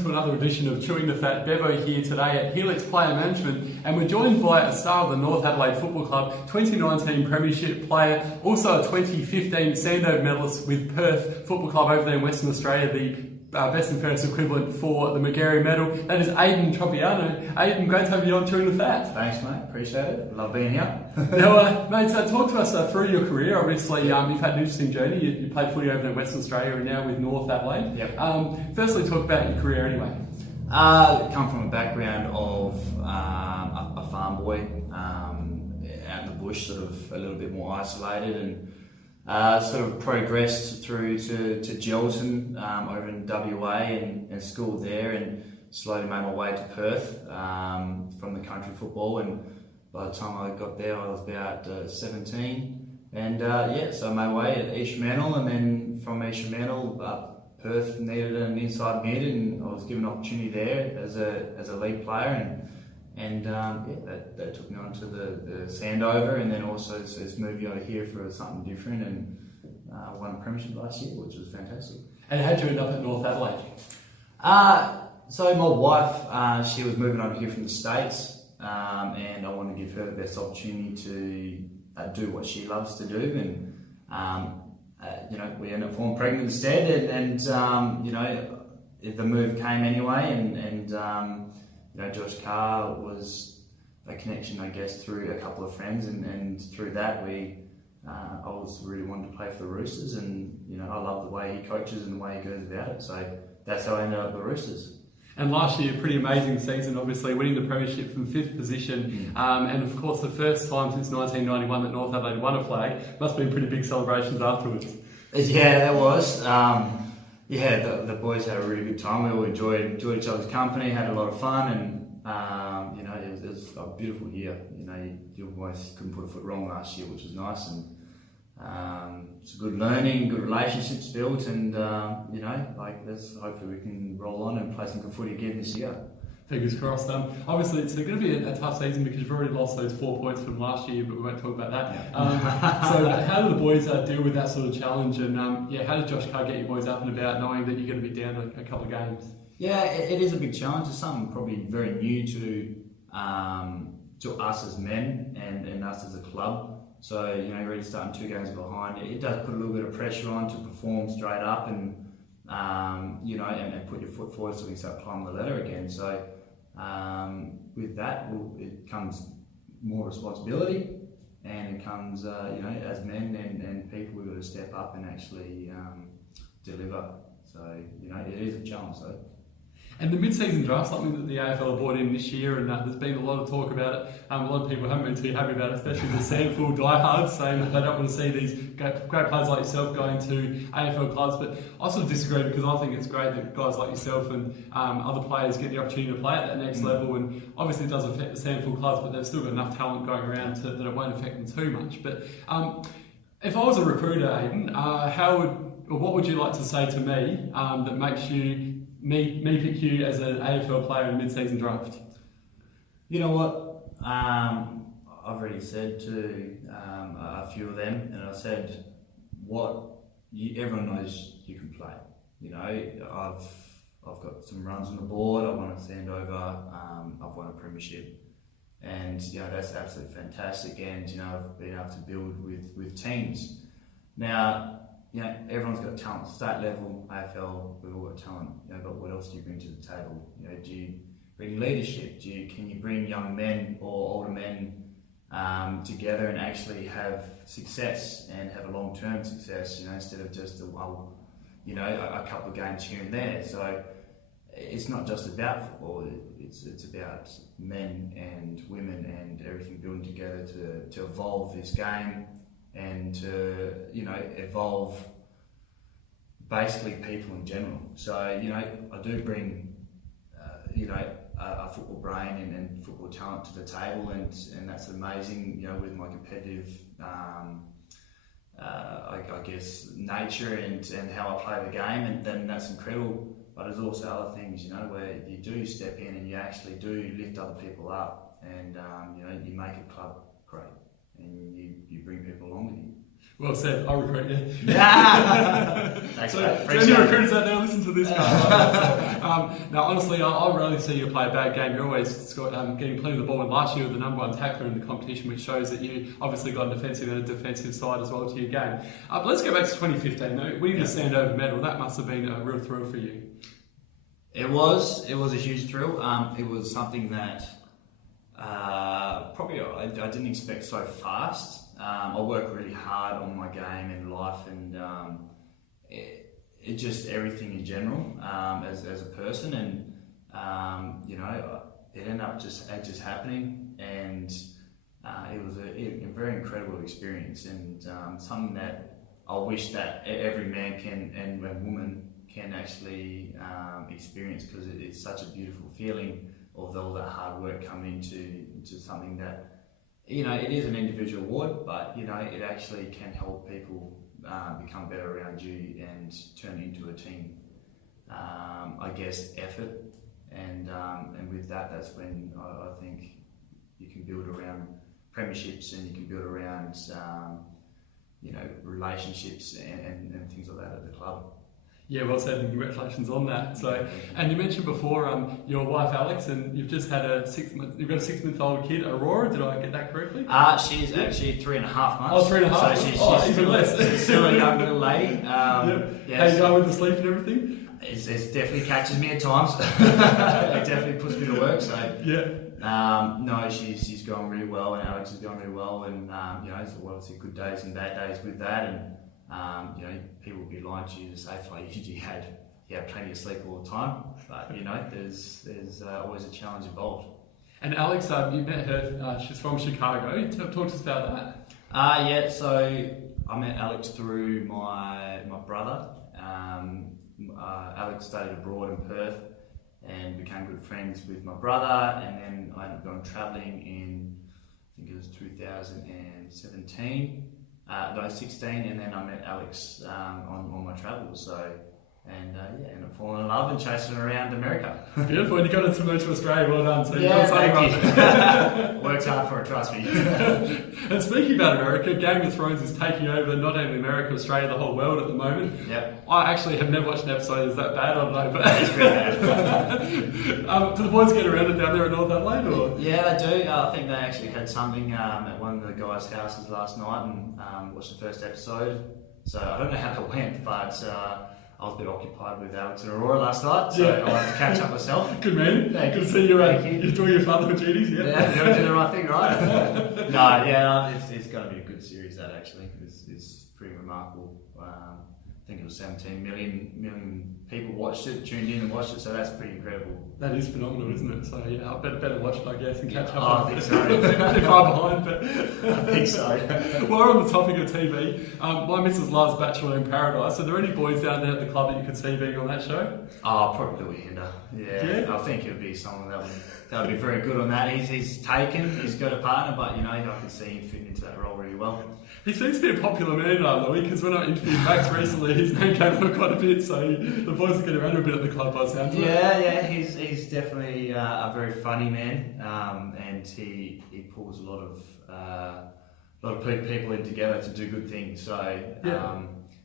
To another edition of Chewing the Fat. Bevo here today at Helix Player Management, and we're joined by a star of the North Adelaide Football Club, 2019 Premiership player, also a 2015 Sandover Medallist with Perth Football Club over there in Western Australia, the best and fairest equivalent for the McGarry medal. That is Aidan Tropiano. Aidan, great to have you on Chewing the Fat. Thanks, mate. Appreciate it. Love being here. Now, mate, so talk to us through your career. Obviously, you've had an interesting journey. You played footy over in Western Australia and now with North Adelaide. Yep. Firstly, talk about your career anyway. Come from a background of a farm boy out in the bush, sort of a little bit more isolated, and sort of progressed through to Gelton over in WA and schooled there, and slowly made my way to Perth from the country football. And by the time I got there, I was about 17, and so I made my way at East Mantle, and then from East Mantle Perth needed an inside mid, and I was given an opportunity there as a league player, and that took me on to the Sandover, and then also it's moved over here for something different, and won a premiership last year, which was fantastic. And how'd you end up at North Adelaide? So my wife, she was moving over here from the States, and I wanted to give her the best opportunity to do what she loves to do, and we ended up falling pregnant instead, and the move came anyway, and Josh Carr was a connection, I guess, through a couple of friends, and through that I was really wanting to play for the Roosters, and I love the way he coaches and the way he goes about it, so that's how I ended up at the Roosters. And last year, a pretty amazing season, obviously, winning the premiership from 5th position. And of course, the first time since 1991 that North Adelaide won a flag. Must have been pretty big celebrations afterwards. Yeah, that was. The boys had a really good time. We all enjoyed each other's company, had a lot of fun, and it was a beautiful year. You almost couldn't put a foot wrong last year, which was nice, and it's a good learning, good relationships built, and hopefully we can roll on and play some good footy again this year. Fingers crossed. Obviously, it's going to be a tough season because you've already lost those 4 points from last year, but we won't talk about that. So how do the boys deal with that sort of challenge? And how did Josh Carr get you boys up and about, knowing that you're going to be down a couple of games? Yeah, it is a big challenge. It's something probably very new to us as men and us as a club. So, you're already starting 2 games behind. It does put a little bit of pressure on to perform straight up and put your foot forward so we can start climbing the ladder again. So, with that, it comes more responsibility, and it comes, as men and people, we've got to step up and actually deliver. So, it is a challenge though. And the mid-season draft, something that the AFL have brought in this year, and there's been a lot of talk about it. A lot of people haven't been too happy about it, especially the SANFL diehards, saying that they don't want to see these great players like yourself going to AFL clubs. But I sort of disagree, because I think it's great that guys like yourself and other players get the opportunity to play at that next level. And obviously it does affect the SANFL clubs, but they've still got enough talent going around that it won't affect them too much. But if I was a recruiter, Aidan, what would you like to say to me that makes me pick you as an AFL player in mid-season draft? You know what? I've already said to a few of them, and I said, everyone knows you can play. I've got some runs on the board. I won at Sandover. I've won a premiership, and that's absolutely fantastic. And I've been able to build with teams. Now, everyone's got talent, state level, AFL, we've all got talent, but what else do you bring to the table? Do you bring leadership? Can you bring young men or older men together and actually have success and have a long-term success, instead of just a couple of games here and there. So it's not just about football, it's about men and women and everything building together to evolve this game, and to evolve basically people in general. So I do bring a football brain and football talent to the table, and that's amazing. With my competitive I guess nature and how I play the game, and then that's incredible. But there's also other things where you do step in and you actually do lift other people up, and you make a club great, and you bring people along with you. Well said. I'll recruit you. Yeah. Thanks, So, mate. any Appreciate it. recruiters out there, listen to this guy. Now, honestly, I rarely see you play a bad game. You're always getting plenty of the ball. And last year, you were the number one tackler in the competition, which shows that you obviously got a defensive and a defensive side as well to your game. But let's go back to 2015. Though. Winning the Sandover medal, that must have been a real thrill for you. It was a huge thrill. It was something that probably I didn't expect so fast. I work really hard on my game and life, and it just everything in general as a person, and it ended up just happening, and it was a very incredible experience, and something that I wish that every man can and woman can actually experience, because it's such a beautiful feeling of all that hard work coming into something that, it is an individual award, but it actually can help people become better around you and turn into a team. I guess effort, and with that's when I think you can build around premierships, and you can build around relationships and things like that at the club. Yeah, well said, and congratulations on that. So, and you mentioned before your wife Alex, and you've just had you've got a 6-month-old kid, Aurora. Did I get that correctly? She's actually 3.5 months. Oh, 3.5. So she's even less. She's still a young little lady. Yep. How you going with the sleep and everything? It definitely catches me at times. It definitely puts me to work. So no, she's going really well, and Alex is going really well, and there's obviously good days and bad days with that, and people will be lying to you to say, you had plenty of sleep all the time, but there's always a challenge involved. And Alex, you met her. She's from Chicago. Talk to us about that. So I met Alex through my brother. Alex studied abroad in Perth and became good friends with my brother, and then I ended up going travelling in, I think it was 2017. 16, and then I met Alex on my travels. So, and ended up falling in love and chasing around America. Beautiful, and you got it to move to Australia. Well done. So thank you. Works hard for it, trust me. And speaking about America, Game of Thrones is taking over not only America, Australia, the whole world at the moment. Yep. I actually have never watched an episode. Is that bad? I don't know, but it's pretty bad. Do the boys get around it down there at North Adelaide, or? Yeah, they do. I think they actually had something at one of the guys' houses last night, and watched the first episode. So I don't know how that went, but I was a bit occupied with Alex and Aurora last night, so I had to catch up myself. Good man. Good to see you're doing your fatherhood duties. Yeah, you're doing the right thing, right? It's going to be a good series. That actually is pretty remarkable. I think it was 17 million people tuned in and watched it, so that's pretty incredible. That is phenomenal, isn't it? So yeah, I better watch it, I guess, and catch up. I think so. Pretty far behind, but I think so. While we're on the topic of TV, my missus loves Bachelor in Paradise. Are there any boys down there at the club that you could see being on that show? Probably Louis Hinder. Yeah, I think it would be someone that would be very good on that. He's got a partner, but I can see him fitting into that role really well. He seems to be a popular man, Louis, because when I interviewed Max recently, his name came up quite a bit, so the boys are getting around a bit at the club by the sound of it. Yeah, he's definitely a very funny man, and he pulls a lot of people in together to do good things, so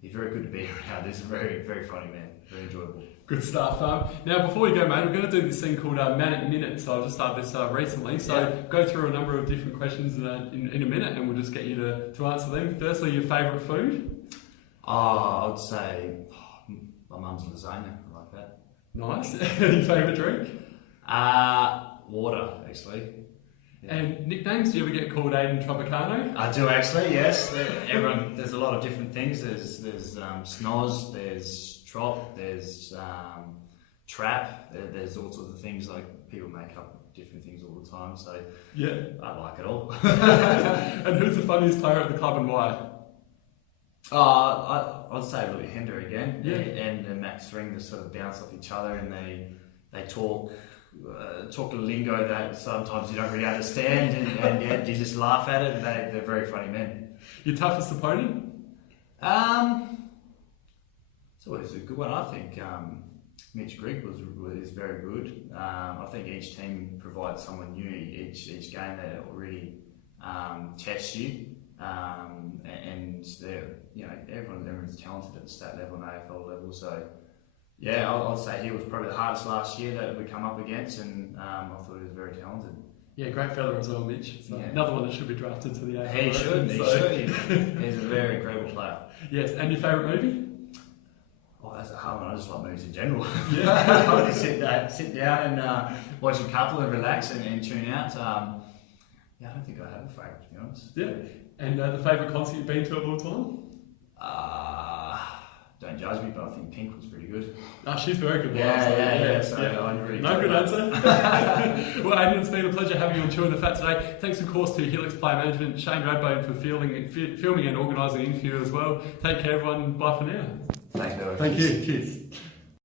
he's very good to be around. He's a very, very funny man, very enjoyable. Good stuff. Now, before we go, mate, we're going to do this thing called Manic Minute. So I've just started this recently. So go through a number of different questions in a minute, and we'll just get you to answer them. Firstly, your favourite food? I would say my mum's lasagna. I like that. Nice. Your favourite drink? Water, actually. Yeah. And nicknames? Do you ever get called Aidan Tropiano? I do actually, yes. There's a lot of different things. There's Snoz, there's Trop, there's Trap, there's all sorts of things, like people make up different things all the time, so I like it all. And who's the funniest player at the club and why? I'd say Louis Hinder again, yeah. And Max Ring, they sort of bounce off each other, and they talk a lingo that sometimes you don't really understand, and yet you just laugh at it, and they're very funny men. Your toughest opponent? It's always a good one. I think Mitch Grigg is very good. I think each team provides someone new each game that really tests you. and they're, you know, everyone's talented at the state level and AFL level. So yeah, I'll say he was probably the hardest last year that we come up against, and I thought he was very talented. Yeah, great fella as well, Mitch. So Yeah. another one that should be drafted to the AFL. He should. He's a very incredible player. Yes, and your favourite movie? Oh, that's a hard one. I just like movies in general. Yeah. I like to sit down and watch a couple and relax and tune out. Yeah, I don't think I have a favourite, to be honest. Yeah. And the favourite concert you've been to of all time? Don't judge me, but I think Pink was pretty good. Oh, she's very good. Yeah. So I really no good answer. Well, Aidan, it's been a pleasure having you on Chewing the Fat today. Thanks, of course, to Helix Player Management, Shane Radbone for filming and organising the interview as well. Take care, everyone. Bye for now. Thanks, Bevo. Thank you. Cheers.